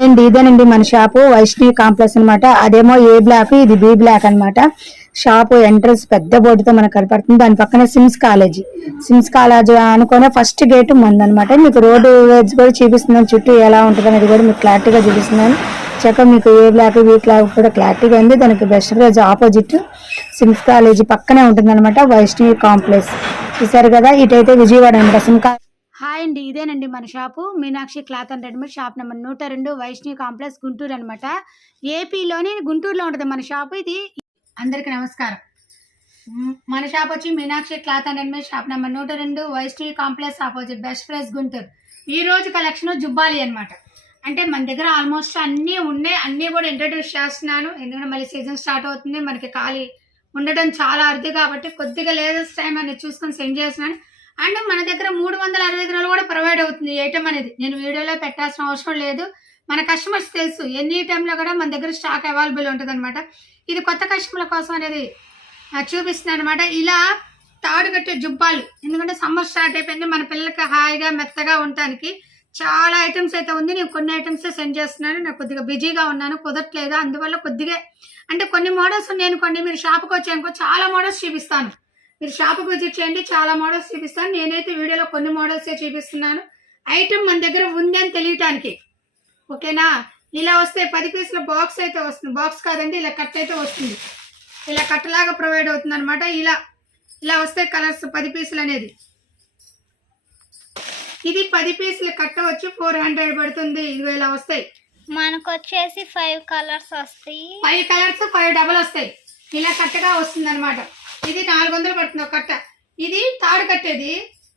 And ఇదేనండి మన shop? Vaishnavi complex అన్నమాట. అదేమో ఏ బ్లాక్? ఇది బి బ్లాక్ అన్నమాట. షాపు ఎంట్రన్స్ పెద్ద బోర్డుతో మనకు కనపడుతుంది. దాని పక్కన సిమ్స్ కాలేజీ. సిమ్స్ కాలేజీ అనుకునే ఫస్ట్ గేట్ ముందనమాట మీకు రోడ్డు వేజ్ కూడా చూపిస్తున్నాను. చుట్టూ ఎలా ఉంటుంది అనేది కూడా మీకు క్లారిటీగా చూపిస్తున్నాను. చక్క మీకు ఏ బ్లాక్ బి బ్లాక్ కూడా క్లారిటీగా ఉంది. దానికి బెస్ట్ రోజు ఆపోజిట్ సిమ్స్ కాలేజీ పక్కనే ఉంటుంది అనమాట వైష్ణవి కాంప్లెక్స్. చూసారు కదా? ఇటైతే విజయవాడ అనమాట సిమ్ హాయ్ అండి. ఇదేనండి మన shop. Meenakshi cloth and readymade shop number నూట రెండు వైష్ణవి కాంప్లెక్స్ గుంటూరు అనమాట ఏపీలోని గుంటూరులో ఉంటుంది మన షాపు. ఇది అందరికీ నమస్కారం. మన షాప్ వచ్చి Meenakshi cloth and readymade shop number నూట రెండు Vaishnavi complex opposite best price Guntur. ఈ రోజు కలెక్షన్ జుబ్బాలి అనమాట అంటే మన దగ్గర ఆల్మోస్ట్ అన్నీ ఉన్నాయి. అన్నీ కూడా ఇంట్రడ్యూస్ చేస్తున్నాను. ఎందుకంటే మళ్ళీ సీజన్ స్టార్ట్ అవుతుంది. మనకి ఖాళీ ఉండడం చాలా అరుదు కాబట్టి కొద్దిగా లేటెస్ట్ టైం అనేది చూసుకొని సెండ్ చేస్తున్నాను. అండ్ మన దగ్గర మూడు వందల అరవై ఐదు కూడా ప్రొవైడ్ అవుతుంది ఐటమ్ అనేది. నేను వీడియోలో పెట్టాల్సిన అవసరం లేదు. మన కస్టమర్స్ తెలుసు ఎన్ని టైంలో కూడా మన దగ్గర స్టాక్ అవైలబుల్ ఉంటుంది అనమాట ఇది కొత్త కస్టమర్ల కోసం అనేది చూపిస్తుంది చూపిస్తున్నాను అనమాట ఇలా తాడు కట్టే జుబ్బాలు ఎందుకంటే సమ్మర్ స్టార్ట్ అయిపోయింది మన పిల్లలకి హాయిగా మెత్తగా ఉండటానికి చాలా ఐటమ్స్ అయితే ఉంది. నేను కొన్ని ఐటమ్స్ సెండ్ చేస్తున్నాను. నాకు కొద్దిగా బిజీగా ఉన్నాను కుదరట్లేదు. అందువల్ల కొద్దిగా అంటే కొన్ని మోడల్స్ నేను కొన్ని మీరు షాప్కి వచ్చానుకో చాలా మోడల్స్ చూపిస్తాను. మీరు షాప్కి విజిట్ చేయండి చాలా మోడల్స్ చూపిస్తాను. నేనైతే వీడియోలో కొన్ని మోడల్సే చూపిస్తున్నాను. ఐటమ్ మన దగ్గర ఉంది అని తెలియటానికి. ఓకేనా? ఇలా వస్తే పది పీసుల బాక్స్ అయితే వస్తుంది. బాక్స్ కాదండి ఇలా కట్ అయితే వస్తుంది. ఇలా కట్టలాగా ప్రొవైడ్ అవుతుంది అనమాట ఇలా ఇలా వస్తాయి కలర్స్ పది పీసులు అనేది. ఇది పది పీసులు కట్ట వచ్చి ఫోర్ హండ్రెడ్ పడుతుంది. ఇలా వస్తాయి. మనకు వచ్చేసి ఫైవ్ కలర్స్ వస్తాయి. ఫైవ్ కలర్స్ ఫైవ్ డబల్ వస్తాయి. ఇలా కట్టగా వస్తుంది అనమాట ఇది నాలుగు వందలు పడుతుంది ఒక కట్ట. ఇది తాడు కట్టేది.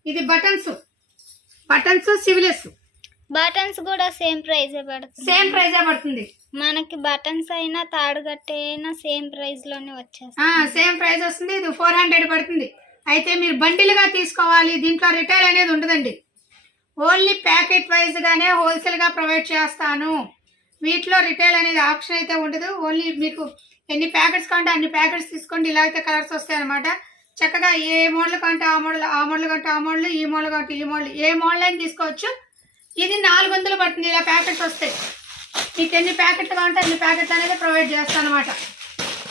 ఇది బటన్స్. Buttons sleeveless. బటన్స్ కూడా సేమ్ ప్రైస్ పడుతుంది. సేమ్ ప్రైజే పడుతుంది. మనకి బటన్స్ అయినా తాడు కట్టే అయినా సేమ్ ప్రైస్లోనే వచ్చేస్తాయి. సేమ్ ప్రైస్ వస్తుంది. ఇది ఫోర్ హండ్రెడ్ పడుతుంది. అయితే మీరు బండిలుగా తీసుకోవాలి. దీంట్లో రిటైల్ అనేది ఉండదండి. ఓన్లీ ప్యాకెట్ వైజ్ గానే హోల్సేల్గా ప్రొవైడ్ చేస్తాను. వీటిలో రిటైల్ అనేది ఆప్షన్ అయితే ఉండదు. ఓన్లీ మీకు ఎన్ని ప్యాకెట్స్ కావాలంటే అన్ని ప్యాకెట్స్ తీసుకోండి. ఇలా అయితే కలర్స్ వస్తాయి అనమాట చక్కగా ఏ మోడల్ కంటే ఆ మోడల్ ఆ మోడల్ కంటే ఆ మోడల్ ఈ మోడల్ కంటే ఈ మోడల్ ఏ మోడల్ అయినా తీసుకోవచ్చు. ఇది నాలుగు వందలు పడుతుంది. ఇలా ప్యాకెట్స్ వస్తాయి. మీకు ఎన్ని ప్యాకెట్లు కావాలంటే అన్ని ప్యాకెట్స్ అనేది ప్రొవైడ్ చేస్తాను అనమాట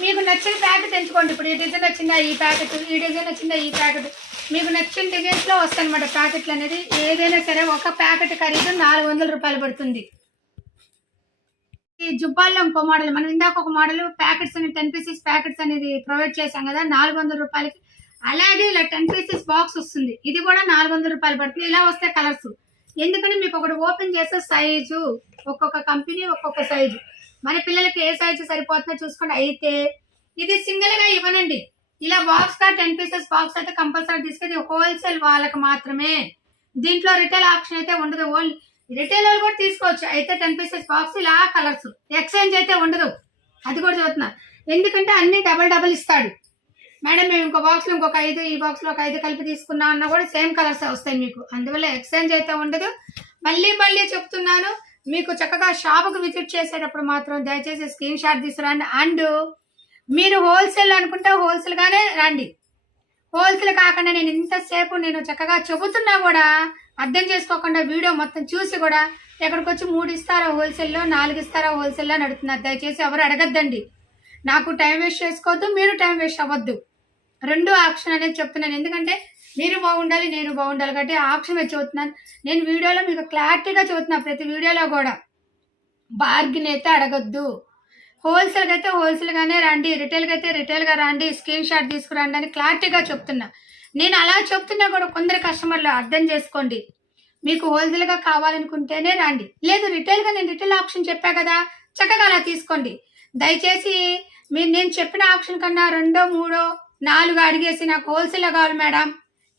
మీకు నచ్చిన ప్యాకెట్ ఎంచుకోండి ఇప్పుడు ఈ డిజైన్ వచ్చిందా ఈ ప్యాకెట్? ఈ డిజైన్ వచ్చిందా ఈ ప్యాకెట్? మీకు నచ్చిన డిజైన్స్లో వస్తాయి అనమాట ప్యాకెట్లు అనేది. ఏదైనా సరే ఒక ప్యాకెట్ ఖరీదు నాలుగు రూపాయలు పడుతుంది. ఈ జుబ్బాల్లో ఇంకో మోడల్ మనం ఇందాక ఒక మోడల్ ప్యాకెట్స్ అనేది టెన్ పీసెస్ ప్యాకెట్స్ అనేది ప్రొవైడ్ చేశాం కదా నాలుగు వందల రూపాయలకి. అలాగే ఇలా టెన్ పీసెస్ బాక్స్ వస్తుంది. ఇది కూడా నాలుగు వందల రూపాయలు పడుతుంది. ఇలా వస్తాయి కలర్స్ ఎందుకంటే మీకు ఒకటి ఓపెన్ చేస్తే సైజు ఒక్కొక్క కంపెనీ ఒక్కొక్క సైజు మన పిల్లలకి ఏ సైజు సరిపోతుందో చూసుకోండి. అయితే ఇది సింగిల్గా ఇవ్వనండి. ఇలా బాక్స్గా టెన్ పీసెస్ బాక్స్ అయితే కంపల్సరీ తీసుకెళ్ళి హోల్సేల్ వాళ్ళకి మాత్రమే. దీంట్లో రిటైల్ ఆప్షన్ అయితే ఉండదు. ఓన్లీ రిటైల్ వాళ్ళు కూడా తీసుకోవచ్చు. అయితే టెన్ పీసెస్ బాక్స్ ఇలా కలర్స్ ఎక్స్చేంజ్ అయితే ఉండదు. అది కూడా చదువుతున్నా ఎందుకంటే అన్ని డబల్ డబల్ ఇస్తాడు. మేడం మేము ఇంకో బాక్స్లో ఇంకొక ఐదు ఈ బాక్స్లో ఒక ఐదు కలిపి తీసుకున్నా అన్నా కూడా సేమ్ కలర్స్ వస్తాయి మీకు. అందువల్ల ఎక్స్చేంజ్ అయితే ఉండదు. మళ్ళీ మళ్ళీ చెప్తున్నాను. మీకు చక్కగా షాపుకు విజిట్ చేసేటప్పుడు మాత్రం దయచేసి స్క్రీన్ షాట్ తీసుకురండి. అండ్ మీరు హోల్సేల్ అనుకుంటే హోల్సేల్గానే రండి. హోల్సేల్ కాకుండా నేను ఇంతసేపు నేను చక్కగా చెబుతున్నా కూడా అర్థం చేసుకోకుండా వీడియో మొత్తం చూసి కూడా ఎక్కడికి వచ్చి మూడు ఇస్తారా హోల్సేల్లో నాలుగు ఇస్తారా హోల్సేల్లో అని అడుగుతున్నారు. దయచేసి ఎవరు అడగద్దండి. నాకు టైం వేస్ట్ చేసుకోవద్దు మీరు టైం వేస్ట్ అవ్వద్దు. రెండు ఆప్షన్ అనేది చెప్తున్నాను. ఎందుకంటే మీరు బాగుండాలి నేను బాగుండాలి కాబట్టి ఆప్షన్ మీద చెబుతున్నాను. నేను వీడియోలో మీకు క్లారిటీగా చెబుతున్నా ప్రతి వీడియోలో కూడా. బార్గిన్ అయితే అడగద్దు. హోల్సేల్కి అయితే హోల్సేల్గానే రండి రిటైల్కి అయితే రిటైల్గా రండి స్క్రీన్ షాట్ తీసుకురండి అని క్లారిటీగా చెప్తున్నా. నేను అలా చెప్తున్నా కూడా కొందరు కస్టమర్లు అర్థం చేసుకోండి. మీకు హోల్సేల్గా కావాలనుకుంటేనే రండి. లేదు రిటైల్గా నేను రిటైల్ ఆప్షన్ చెప్పా కదా చక్కగా అలా తీసుకోండి. దయచేసి మీరు నేను చెప్పిన ఆప్షన్ కన్నా రెండో మూడో నాలుగు అడిగేసి నాకు హోల్సేల్ కావాలి మేడం.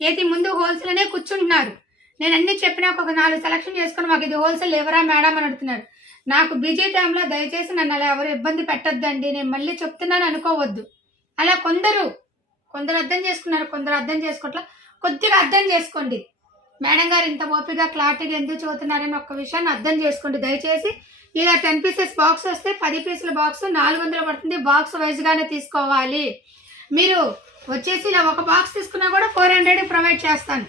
ఏది ముందు హోల్సేల్ అనే కూర్చుంటున్నారు. నేను అన్ని చెప్పినా ఒక నాలుగు సెలక్షన్ చేసుకుని మాకు ఇది హోల్సేల్ ఎవరా మేడం అని అడుగుతున్నారు. నాకు బిజీ టైంలో దయచేసి నన్ను అలా ఎవరు ఇబ్బంది పెట్టొద్దండి. నేను మళ్ళీ చెప్తున్నాను అనుకోవద్దు. అలా కొందరు కొందరు అర్థం చేసుకున్నారు కొందరు అర్థం చేసుకోవట్లా కొద్దిగా అర్థం చేసుకోండి. మేడం గారు ఇంత ఓపిగా క్లారిటీగా ఎందుకు చదువుతున్నారని ఒక్క విషయాన్ని అర్థం చేసుకోండి. దయచేసి ఇలా టెన్ పీసెస్ బాక్స్ వస్తే పది పీసుల బాక్స్ నాలుగు వందలు పడుతుంది. బాక్స్ వైజ్గానే తీసుకోవాలి. మీరు వచ్చేసి ఇలా ఒక బాక్స్ తీసుకున్నా కూడా ఫోర్ హండ్రెడ్ ప్రొవైడ్ చేస్తాను.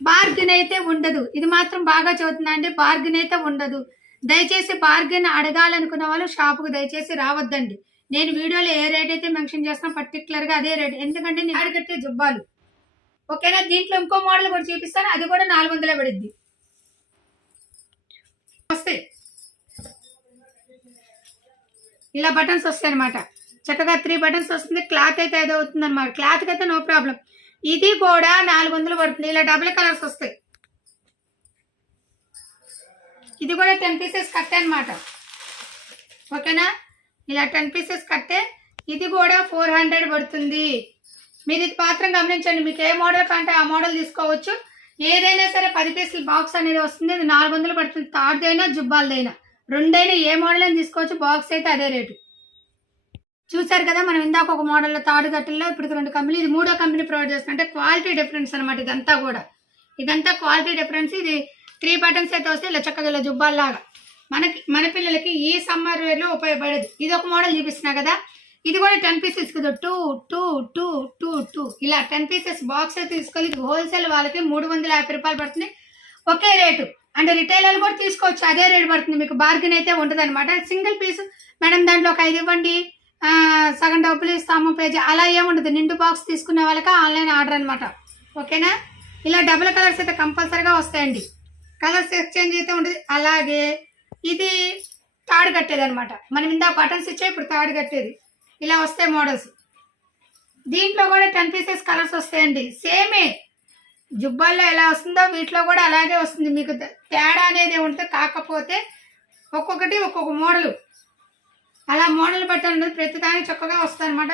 బార్గెన్ అయితే ఉండదు. ఇది మాత్రం బాగా చదువుతున్నా అండి బార్గెన్ అయితే ఉండదు. దయచేసి బార్గెన్ అడగాలనుకున్న వాళ్ళు షాపుకు దయచేసి రావద్దండి. నేను వీడియోలో ఏ రేట్ అయితే మెన్షన్ చేస్తున్నా పర్టికులర్గా అదే రేట్ ఎందుకంటే నేను కట్టే జుబ్బాలు. ఓకేనా? దీంట్లో ఇంకో మోడల్ కూడా చూపిస్తాను. అది కూడా నాలుగు వందలే పడుద్ది. వస్తాయి. ఇలా బటన్స్ వస్తాయి అనమాట చక్కగా త్రీ బటన్స్ వస్తుంది. క్లాత్ అయితే ఏదో అవుతుంది అనమాట క్లాత్ అయితే నో ప్రాబ్లం ఇది కూడా నాలుగు వందలు పడుతుంది. ఇలా డబుల్ కలర్స్ వస్తాయి. ఇది కూడా టెన్ పీసెస్ కట్టే అనమాట ఓకేనా? ఇలా టెన్ పీసెస్ కట్టే ఇది కూడా ఫోర్ హండ్రెడ్ పడుతుంది. మీరు ఇది మాత్రం గమనించండి మీకు ఏ మోడల్ కంటే ఆ మోడల్ తీసుకోవచ్చు. ఏదైనా సరే పది పీసులు బాక్స్ అనేది వస్తుంది ఇది నాలుగు వందలు పడుతుంది. తాడుదైనా జుబ్బాలదైనా. రెండైనా ఏ మోడల్ అని తీసుకోవచ్చు బాక్స్ అయితే అదే రేటు. చూసారు కదా మనం ఇందాక ఒక మోడల్లో తాడు గట్టల్లో ఇప్పుడు రెండు కంపెనీ ఇది మూడో కంపెనీ ప్రొవైడ్ చేస్తుంది. అంటే క్వాలిటీ డిఫరెన్స్ అనమాట ఇదంతా కూడా. ఇదంతా క్వాలిటీ డిఫరెన్స్ ఇది త్రీ బటన్స్ అయితే వస్తే ఇలా చక్కగా ఇలా జుబ్బాల్లాగా. మనకి మన పిల్లలకి ఈ సమ్మర్ వేర్లో ఉపయోగపడదు. ఇది ఒక మోడల్ చూపిస్తున్నా కదా? ఇది కూడా టెన్ పీసెస్ కదా? Two two two two two. ఇలా టెన్ పీసెస్ బాక్స్ అయితే హోల్సేల్ వాళ్ళకి మూడు వందల యాభై రూపాయలు పడుతుంది. ఒకే రేటు. అండ్ రిటైలర్ కూడా తీసుకోవచ్చు. అదే రేటు పడుతుంది. మీకు బార్గెన్ అయితే ఉంటుంది అనమాట సింగిల్ పీస్ మేడం దాంట్లో ఒక ఐదు ఇవ్వండి. సగం డబ్బులు ఇస్తాము పేజీ అలా ఏముండదు నిండు బాక్స్ తీసుకునే వాళ్ళకి ఆన్లైన్ ఆర్డర్ అనమాట ఓకేనా? ఇలా డబుల్ కలర్స్ అయితే కంపల్సరీగా వస్తాయండి. కలర్స్ ఎక్స్చేంజ్ అయితే ఉంటుంది అలాగే ఇది తాడు కట్టేది అనమాట మనం ఇందా బటన్స్ ఇచ్చే ఇప్పుడు తాడు కట్టేది. ఇలా వస్తాయి మోడల్స్. దీంట్లో కూడా టెన్ పీసెస్ కలర్స్ వస్తాయండి. సేమే. జుబ్బాల్లో ఎలా వస్తుందో వీటిలో కూడా అలాగే వస్తుంది. మీకు తేడా అనేది ఉంటే కాకపోతే ఒక్కొక్కటి ఒక్కొక్క మోడల్. అలా మోడల్ బట్టలు ప్రతిదానికి చక్కగా వస్తుంది అనమాట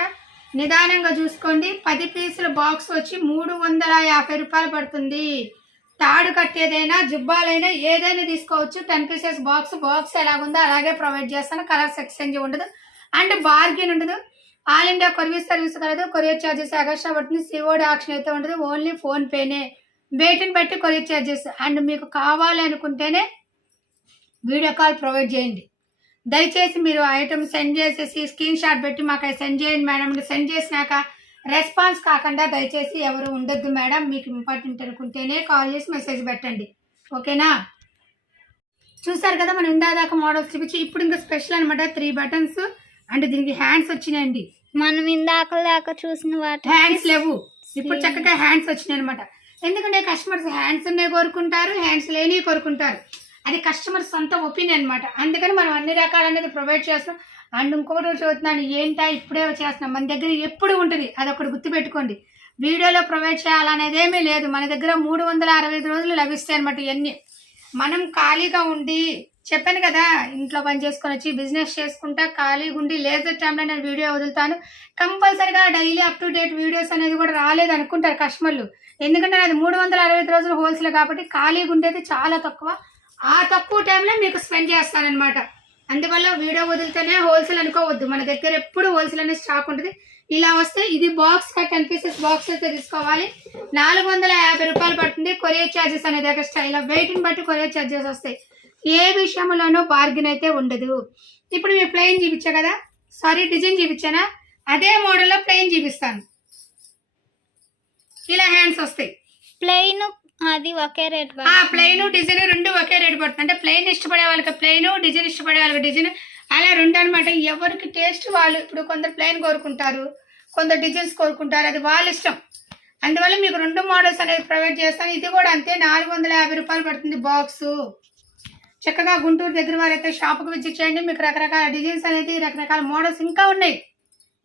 నిదానంగా చూసుకోండి. పది పీసుల బాక్స్ వచ్చి మూడు వందల యాభై రూపాయలు పడుతుంది. తాడు కట్టేదైనా జుబ్బాలైనా ఏదైనా తీసుకోవచ్చు. టెన్ పీసెస్ బాక్స్ బాక్స్ ఎలాగుందో అలాగే ప్రొవైడ్ చేస్తాను. కలర్స్ ఎక్స్చేంజ్ ఉండదు. అండ్ బార్గెన్ ఉండదు. ఆల్ ఇండియా కొరియర్ సర్వీస్ కలదు. కొరియర్ ఛార్జెస్ ఎగస్ట్రా పడుతుంది. సిఓడి ఆప్షన్ అయితే ఉండదు. ఓన్లీ ఫోన్పేనే వేటిని బట్టి కొరియర్ ఛార్జెస్ అండ్ మీకు కావాలి అనుకుంటేనే వీడియో కాల్ ప్రొవైడ్ చేయండి. దయచేసి మీరు ఐటమ్ సెండ్ చేసేసి స్క్రీన్ షాట్ పెట్టి మాకు సెండ్ చేయండి మేడం. సెండ్ చేసినాక రెస్పాన్స్ కాకుండా దయచేసి ఎవరు ఉండొద్దు మేడం మీకు ఇంపార్టెంట్ అనుకుంటేనే కాల్ చేసి మెసేజ్ పెట్టండి. ఓకేనా? చూసారు కదా మనం ఇందాక మోడల్స్ చూపించి ఇప్పుడు ఇంకా స్పెషల్ అనమాట త్రీ బటన్స్ అండ్ దీనికి హ్యాండ్స్ వచ్చినాయండి. మనం ఇందాక దాకా చూసిన వాటి హ్యాండ్స్ లేవు. ఇప్పుడు చక్కగా హ్యాండ్స్ వచ్చినాయి అనమాట ఎందుకంటే కస్టమర్స్ హ్యాండ్స్ ఉన్నాయి కోరుకుంటారు హ్యాండ్స్ లేని కోరుకుంటారు. అది కస్టమర్ సొంత ఒపీనియన్ అనమాట అందుకని మనం అన్ని రకాలు అనేది ప్రొవైడ్ చేస్తాం. అండ్ ఇంకొకటి చూస్తున్నాను చదువుతున్నాను ఏంటా ఇప్పుడే వచ్చేస్తున్నాం మన దగ్గర ఎప్పుడు ఉంటుంది? అది ఒకటి గుర్తుపెట్టుకోండి. వీడియోలో ప్రొవైడ్ చేయాలనేది ఏమీ లేదు. మన దగ్గర మూడు వందల అరవై ఐదు రోజులు లభిస్తాయి అనమాట ఇవన్నీ మనం ఖాళీగా ఉండి చెప్పాను కదా ఇంట్లో పని చేసుకొని వచ్చి బిజినెస్ చేసుకుంటా ఖాళీగా ఉండి లేజర్ టైంలో నేను వీడియో వదులుతాను. కంపల్సరిగా daily up to date videos అనేది కూడా రాలేదు అనుకుంటారు కస్టమర్లు. ఎందుకంటే అది మూడు వందల అరవై ఐదు రోజులు హోల్సేల్ కాబట్టి ఖాళీగా ఉండేది చాలా తక్కువ. ఆ తక్కువ టైంలో మీకు స్పెండ్ చేస్తానన్నమాట. అందువల్ల వీడియో వదిలితేనే హోల్సేల్ అనుకోవద్దు. మన దగ్గర ఎప్పుడు హోల్సేల్ అనేది స్టాక్ ఉంటుంది. ఇలా వస్తే ఇది బాక్స్ కా టెన్ పీసెస్ బాక్స్ అయితే తీసుకోవాలి. నాలుగు వందల యాభై రూపాయలు పడుతుంది కొరియర్ ఛార్జెస్ అనేది ఎక్స్ట్రా ఇలా వెయిట్ని బట్టి కొరియర్ ఛార్జెస్ వస్తాయి. ఏ విషయంలోనూ బార్గెన్ అయితే ఉండదు. ఇప్పుడు మీరు ప్లెయిన్ చూపించా కదా? సారీ డిజైన్ చూపించానా? అదే మోడల్లో ప్లెయిన్ చూపిస్తాను. ఇలా హ్యాండ్స్ వస్తాయి. ప్లెయిన్ అది ఒకే రేట్ ఆ ప్లెయిన్ డిజైన్ రెండు ఒకే రేటు పడుతుంది. అంటే ప్లెయిన్ ఇష్టపడే వాళ్ళకి ప్లెయిన్ డిజైన్ ఇష్టపడే వాళ్ళకి డిజైన్ అలా రెండు అనమాట ఎవరికి టేస్ట్ వాళ్ళు ఇప్పుడు కొందరు ప్లెయిన్ కోరుకుంటారు కొందరు డిజైన్స్ కోరుకుంటారు. అది వాళ్ళ ఇష్టం. అందువల్ల మీకు రెండు మోడల్స్ అనేది ప్రొవైడ్ చేస్తాను. ఇది కూడా అంతే. నాలుగు వందల యాభై రూపాయలు పడుతుంది బాక్స్ చక్కగా గుంటూరు దగ్గర వారైతే షాప్కి విజిట్ చేయండి. మీకు రకరకాల డిజైన్స్ అనేది రకరకాల మోడల్స్ ఇంకా ఉన్నాయి.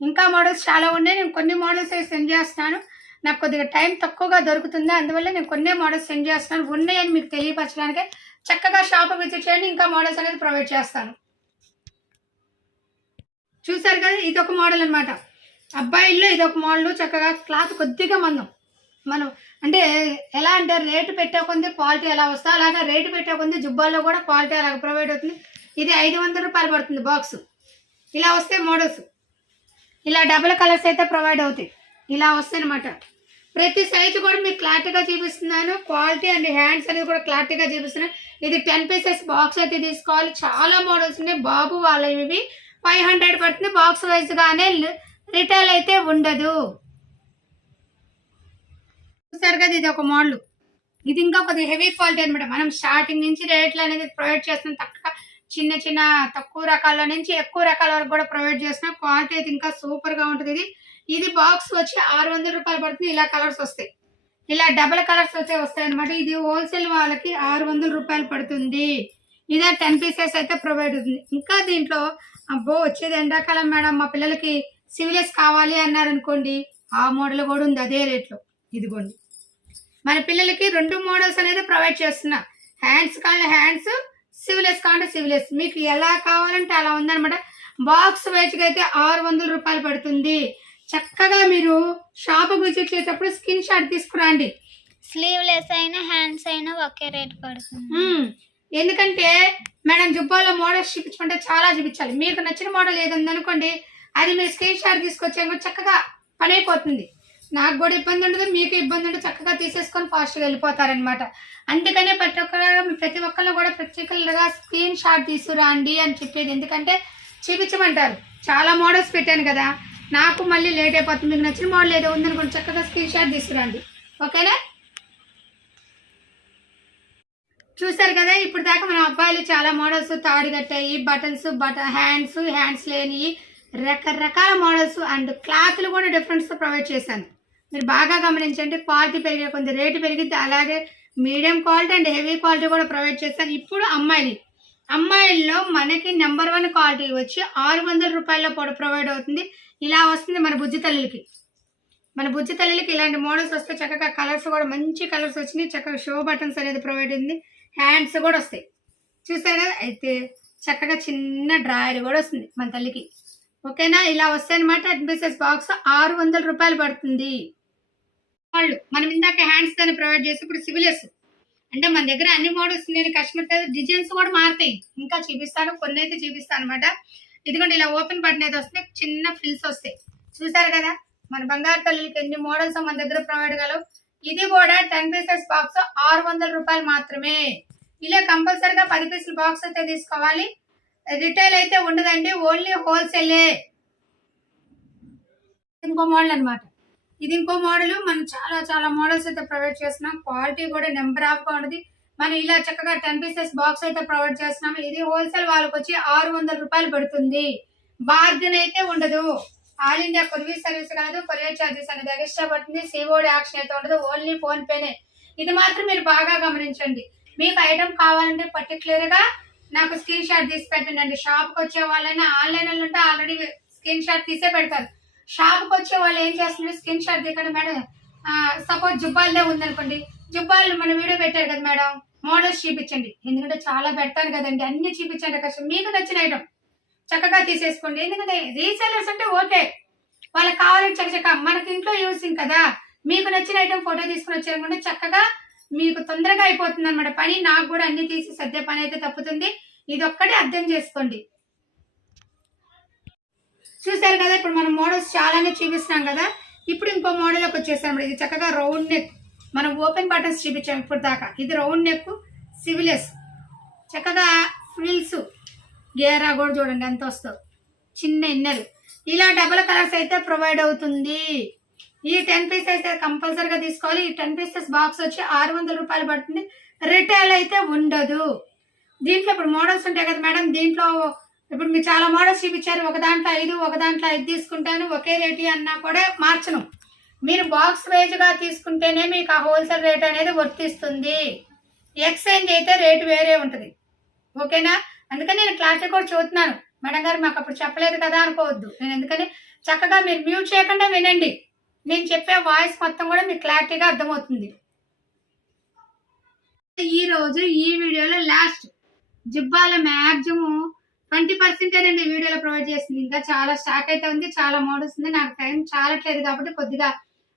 ఇంకా మోడల్స్ చాలా ఉన్నాయి. నేను కొన్ని మోడల్స్ అయితే సెండ్ చేస్తాను. నాకు కొద్దిగా టైం తక్కువగా దొరుకుతుంది? అందువల్ల నేను కొన్ని మోడల్స్ సెండ్ చేస్తాను ఉన్నాయని మీకు తెలియపరచడానికి చక్కగా షాప్ విజిట్ చేయండి. ఇంకా మోడల్స్ అనేది ప్రొవైడ్ చేస్తాను. చూసారు కదా ఇది ఒక మోడల్ అనమాట అబ్బాయిల్లో ఇది ఒక మోడల్. చక్కగా క్లాత్ కొద్దిగా మందం. మనం అంటే ఎలా అంటే రేటు పెట్టే కొంది క్వాలిటీ ఎలా వస్తా అలాగే రేటు పెట్టే కొంది జుబ్బాల్లో కూడా క్వాలిటీ అలాగ ప్రొవైడ్ అవుతుంది. ఇది ఐదు వందల రూపాయలు పడుతుంది బాక్స్. ఇలా వస్తే మోడల్స్. ఇలా డబుల్ కలర్స్ అయితే ప్రొవైడ్ అవుతాయి. ఇలా వస్తాయి అనమాట ప్రతి సైజు కూడా మీకు క్లారిటీగా చూపిస్తున్నాను. క్వాలిటీ అండ్ హ్యాండ్స్ అనేది కూడా క్లారిటీగా చూపిస్తున్నాను. ఇది టెన్ పీసెస్ బాక్స్ అయితే తీసుకోవాలి. చాలా మోడల్స్ ఉన్నాయి. బాబు వాళ్ళ ఇవి. ఫైవ్ హండ్రెడ్ పడుతుంది. బాక్స్ వైజ్గానే రిటైల్ అయితే ఉండదు. చూసారు కదా ఇది ఒక మోడల్ ఇది ఇంకా కొద్దిగా హెవీ క్వాలిటీ అనమాట మనం స్టార్టింగ్ నుంచి రేట్లు అనేది ప్రొవైడ్ చేస్తున్నాం. తక్కువ చిన్న చిన్న తక్కువ రకాల నుంచి ఎక్కువ రకాల వరకు కూడా ప్రొవైడ్ చేస్తున్నాం. క్వాలిటీ అయితే ఇంకా సూపర్గా ఉంటుంది. ఇది ఇది బాక్స్ వచ్చి ఆరు వందల రూపాయలు పడుతుంది. ఇలా కలర్స్ వస్తాయి. ఇలా డబల్ కలర్స్ అయితే వస్తాయి అనమాట ఇది హోల్సేల్ వాళ్ళకి ఆరు వందల రూపాయలు పడుతుంది. ఇదే టెన్ పీసెస్ అయితే ప్రొవైడ్ అవుతుంది. ఇంకా దీంట్లో అబ్బో వచ్చేది ఎండాకాలం మేడం. మా పిల్లలకి సివిలెస్ కావాలి అన్నారనుకోండి ఆ మోడల్ కూడా ఉంది అదే రేట్లో. ఇదిగోండి. మన పిల్లలకి రెండు మోడల్స్ అనేది ప్రొవైడ్ చేస్తున్నా. హ్యాండ్స్ కానీ హ్యాండ్స్ సివిలెస్ కావాలంటే సివిలెస్ మీకు ఎలా కావాలంటే అలా ఉందనమాట బాక్స్ వేజ్కి అయితే ఆరు వందల రూపాయలు పడుతుంది. చక్కగా మీరు షాప్కి విజిట్ చేసేటప్పుడు స్క్రీన్ షాట్ తీసుకురండి. స్లీవ్లెస్ అయినా హ్యాండ్స్ అయినా ఒకే రేట్ పడుతుంది. ఎందుకంటే మేడం జుబ్బాలో మోడల్స్ చూపించుకుంటే చాలా చూపించాలి. మీకు నచ్చిన మోడల్ ఏది ఉందనుకోండి అది మీరు స్క్రీన్ షాట్ తీసుకొచ్చాక చక్కగా పని అయిపోతుంది. నాకు కూడా ఇబ్బంది ఉండదు మీకు ఇబ్బంది ఉండదు చక్కగా తీసేసుకొని ఫాస్ట్గా వెళ్ళిపోతారనమాట అందుకనే ప్రతి ఒక్కరు ప్రతి ఒక్కళ్ళు కూడా ప్రత్యేకంగా స్క్రీన్ షాట్ తీసుకురండి అని చెప్పేది. ఎందుకంటే చూపించమంటారు. చాలా మోడల్స్ పెట్టాను కదా నాకు మళ్ళీ లేట్ అయిపోతుంది మీకు నచ్చిన మోడల్ ఏదో ఉందనుకోండి చక్కగా స్క్రీన్ షాట్ తీసుకురండి. ఓకేనా? చూసారు కదా ఇప్పుడు దాకా మన అబ్బాయిలు చాలా మోడల్స్ తాడు కట్టాయి బటన్స్ బట హ్యాండ్స్ హ్యాండ్స్ లేని రకరకాల మోడల్స్ అండ్ క్లాత్లు కూడా డిఫరెంట్స్ ప్రొవైడ్ చేశాను. మీరు బాగా గమనించండి క్వాలిటీ పెరిగే కొంత రేటు పెరిగింది అలాగే medium quality and heavy quality కూడా ప్రొవైడ్ చేశాను. ఇప్పుడు అమ్మాయిని అమ్మాయిల్లో మనకి నెంబర్ వన్ క్వాలిటీ వచ్చి ఆరు వందల రూపాయల్లో కూడా ప్రొవైడ్ అవుతుంది. ఇలా వస్తుంది మన బుజ్జి తల్లికి మన బుజ్జి తల్లికి ఇలాంటి మోడల్స్ వస్తే చక్కగా కలర్స్ కూడా మంచి కలర్స్ వచ్చినాయి. చక్కగా షో బటన్స్ అనేది ప్రొవైడ్ ఉంది. హ్యాండ్స్ కూడా వస్తాయి. చూసారు కదా? అయితే చక్కగా చిన్న డ్రాయర్ కూడా వస్తుంది మన తల్లికి. ఓకేనా? ఇలా వస్తాయి అనమాట అడ్మిసెస్ బాక్స్ ఆరు వందల రూపాయలు పడుతుంది. వాళ్ళు మనం ఇందాక హ్యాండ్స్ దాన్ని ప్రొవైడ్ చేసి ఇప్పుడు సివిలియస్ అంటే మన దగ్గర అన్ని మోడల్స్ నేను కస్టమర్ డిజైన్స్ కూడా మారుతాయి. ఇంకా చూపిస్తాను కొన్ని అయితే చూపిస్తాను అనమాట ఇదిగోండి ఇలా ఓపెన్ బటన్ అయితే వస్తుంది చిన్న ఫిల్స్ వస్తాయి. చూసారు కదా? మన బంగారు తల్లికి ఎన్ని మోడల్స్ మన దగ్గర ప్రొవైడ్ కలవు ఇది కూడా టెన్ పీసెస్ బాక్స్ ఆరు వందల రూపాయలు మాత్రమే. ఇలా కంపల్సరిగా పది పీసుల బాక్స్ అయితే తీసుకోవాలి. రిటైల్ అయితే ఉండదండి ఓన్లీ హోల్సేలే ఇంకో మోడల్ అనమాట ఇది ఇంకో మోడల్. మనం చాలా చాలా మోడల్స్ అయితే ప్రొవైడ్ చేస్తున్నాం. క్వాలిటీ కూడా నెంబర్ ఆఫ్గా ఉంటుంది మనం ఇలా చక్కగా టెన్ పీసెస్ బాక్స్ అయితే ప్రొవైడ్ చేస్తున్నాం. ఇది హోల్సేల్ వాళ్ళకి వచ్చి ఆరు వందల రూపాయలు పడుతుంది. బార్గెన్ అయితే ఉండదు. ఆల్ ఇండియా కొరియర్ సర్వీస్ కాదు. కొరియర్ చార్జెస్ అనేది ఎక్స్ట్రా పడుతుంది. సిఓడి యాక్షన్ అయితే ఉండదు. ఓన్లీ ఫోన్ పేనే ఇది మాత్రం మీరు బాగా గమనించండి. మీకు ఐటమ్ కావాలంటే పర్టికులర్గా నాకు స్క్రీన్ షాట్ తీసి పెట్టండి. షాప్కి వచ్చే వాళ్ళైనా ఆన్లైన్ వాళ్ళు ఉంటే ఆల్రెడీ స్క్రీన్ షాట్ తీసే పెడతారు. షాప్కి వచ్చే వాళ్ళు ఏం చేస్తున్నారు? స్క్రీన్ షాట్ దిగండి మేడం. సపోజ్ జుబ్బాలదే ఉందనుకోండి. జుబ్బాలు మన వీడియో పెట్టారు కదా మేడం. మోడల్స్ చూపించండి. ఎందుకంటే చాలా పెడతాను కదండి. అన్ని చూపించండి కష్టం మీకు నచ్చిన ఐటమ్ చక్కగా తీసేసుకోండి. ఎందుకంటే రీసెలర్స్ అంటే ఓకే. వాళ్ళకి కావాలని చక్కచక్క మనకి ఇంట్లో యూసింగ్ కదా. మీకు నచ్చిన ఐటమ్ ఫోటో తీసుకుని వచ్చారనుకుంటే చక్కగా మీకు తొందరగా అయిపోతుంది అనమాట పని నాకు కూడా అన్ని తీసి సర్దే పని అయితే తప్పుతుంది. ఇది ఒక్కటే అర్థం చేసుకోండి. చూసారు కదా ఇప్పుడు మనం మోడల్స్ చాలానే చూపిస్తున్నాం కదా. ఇప్పుడు ఇంకో మోడల్కి వచ్చేసాం. ఇది చక్కగా రౌండ్ నెక్ మనం ఓపెన్ బటన్స్ చూపించాం ఇప్పుడు దాకా. ఇది రౌండ్ నెక్ సివిలెస్ చక్కగా ఫ్రిల్స్ గేరా కూడా చూడండి ఎంత వస్తుందో. చిన్న ఇన్నర్. ఇలా డబల్ కలర్స్ అయితే ప్రొవైడ్ అవుతుంది. ఈ టెన్ పీస్ అయితే కంపల్సరీగా తీసుకోవాలి. ఈ టెన్ పీసెస్ బాక్స్ వచ్చి ఆరు వందల రూపాయలు పడుతుంది. రిటైల్ అయితే ఉండదు. దీంట్లో ఇప్పుడు మోడల్స్ ఉంటాయి కదా మేడం దీంట్లో ఇప్పుడు మీరు చాలా మోడల్స్ చూపించారు. ఒక దాంట్లో ఐదు ఒక దాంట్లో ఐదు తీసుకుంటాను. ఒకే రేటు అన్నా కూడా మార్చను. మీరు బాక్స్ వైజ్గా తీసుకుంటేనే మీకు ఆ హోల్సేల్ రేట్ అనేది వర్తిస్తుంది. ఎక్స్చేంజ్ అయితే రేటు వేరే ఉంటుంది. ఓకేనా? అందుకని నేను క్లారిటీ కూడా చూస్తున్నాను. మేడం గారు మాకు అప్పుడు చెప్పలేదు కదా అనుకోవద్దు. నేను ఎందుకని? చక్కగా మీరు మ్యూట్ చేయకుండా వినండి. నేను చెప్పే వాయిస్ మొత్తం కూడా మీకు క్లారిటీగా అర్థమవుతుంది. ఈరోజు ఈ వీడియోలో లాస్ట్ జిబ్బాల మ్యాక్సిమం ట్వంటీ పర్సెంట్ నేను వీడియోలో ప్రొవైడ్ చేసింది. ఇంకా చాలా స్టాక్ అయితే ఉంది చాలా మోడల్స్ ఉంది నాకు టైం చాలట్లేదు కాబట్టి కొద్దిగా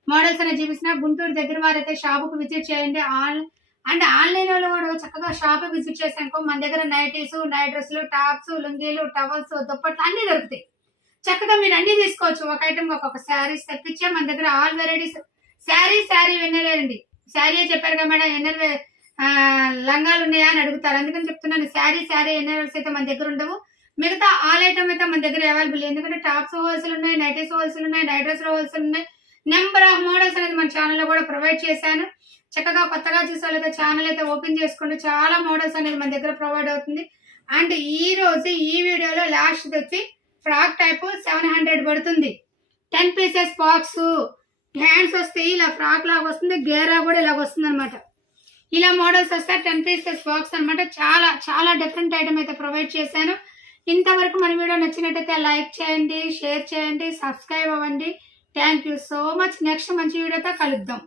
మోడల్స్ అనేది చూపిస్తున్నా. గుంటూరు దగ్గర వారైతే షాపుకు విజిట్ చేయండి. ఆన్ అండ్ ఆన్లైన్లో కూడా చక్కగా షాప్ విజిట్ చేసానుకో మన దగ్గర నైటీస్ నైట్ డ్రెస్సులు టాప్స్ లుంగీలు టవల్స్ దుప్పట్లు అన్ని దొరుకుతాయి. చక్కగా మీరు అన్ని తీసుకోవచ్చు. ఒక ఐటమ్ ఒక్కొక్క శారీస్ తెప్పించే మన దగ్గర ఆల్ వెరైటీస్ శారీ శారీ విన్నలేరండి శారీ చెప్పారు కదా మేడం ఎన్నర్ లంగాలు ఉన్నాయా అని అడుగుతారు. అందుకని చెప్తున్నాను శారీ శారీ ఎన్నర్స్ అయితే మన దగ్గర ఉండవు. మిగతా ఆల్ ఐటమ్ అయితే మన దగ్గర అవైలబుల్ ఎందుకంటే టాప్స్ హోల్సేల్ ఉన్నాయి నైటీస్ హోల్సేల్ ఉన్నాయి నైట్ డ్రెస్ హోల్సేల్ ఉన్నాయి. నెంబర్ ఆఫ్ మోడల్స్ అనేది మన ఛానల్లో కూడా ప్రొవైడ్ చేశాను. చక్కగా కొత్తగా చూసే ఛానల్ అయితే ఓపెన్ చేసుకోండి. చాలా మోడల్స్ అనేది మన దగ్గర ప్రొవైడ్ అవుతుంది. అండ్ ఈ రోజు ఈ వీడియోలో లాస్ట్ వచ్చి ఫ్రాక్ టైప్ సెవెన్ హండ్రెడ్ పడుతుంది. Ten pieces box. హ్యాండ్స్ వస్తే ఇలా ఫ్రాక్ లాగా వస్తుంది గేరా కూడా ఇలాగ వస్తుంది అనమాట ఇలా మోడల్స్ వస్తాయి టెన్ పీసెస్ బాక్స్ అన్నమాట. చాలా చాలా డిఫరెంట్ ఐటమ్ అయితే ప్రొవైడ్ చేశాను. ఇంతవరకు మన వీడియో నచ్చినట్టయితే లైక్ చేయండి షేర్ చేయండి సబ్స్క్రైబ్ అవ్వండి. Thank you so much next మంచి వీడియోతో కలుద్దాం.